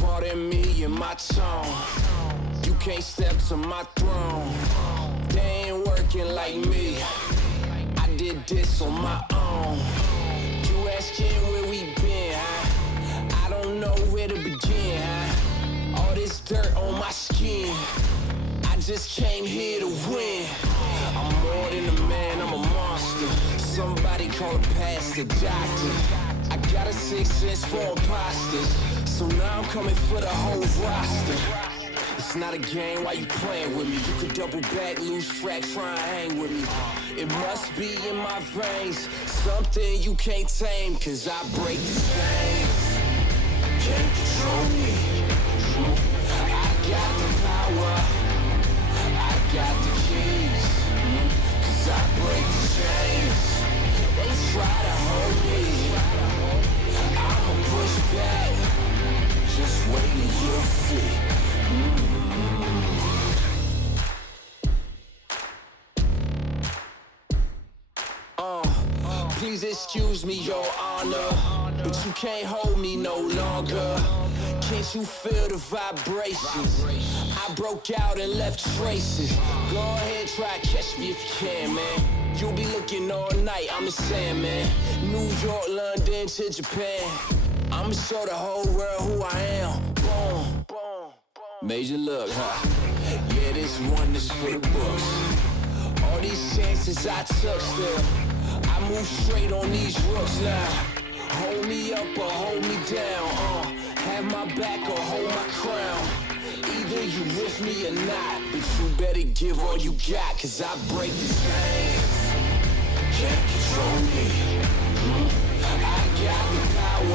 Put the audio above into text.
Pardon me and my tone. You can't step to my throne. They ain't working like me. I did this on my own. You asking where we been, huh? I don't know where to begin, huh? All this dirt on my skin. I just came here to win. I'm more than a man, I'm a monster. Somebody call a pastor, doctor. I got a 6th sense for imposters. So now I'm coming for the whole roster. It's not a game, why you playing with me? You could double back, lose track, try and hang with me. It must be in my veins, something you can't tame, cause I break the chains. Can't control me. I got the power, I got the keys, cause I break the chains. They try to hold me, I'ma push back. Just wait and you'll see. Please excuse me, your honor, but you can't hold me no longer. Can't you feel the vibrations? I broke out and left traces. Go ahead, try to catch me if you can, man. You'll be looking all night, I'm the Sandman. New York, London to Japan. I'ma show the whole world who I am. Boom, major look, huh? Yeah, this one is for the books. All these chances I took still, I move straight on these rooks now. Hold me up or hold me down, have my back or hold my crown. Either you with me or not, but you better give all you got, cause I break the chains. Can't control me. I got the power,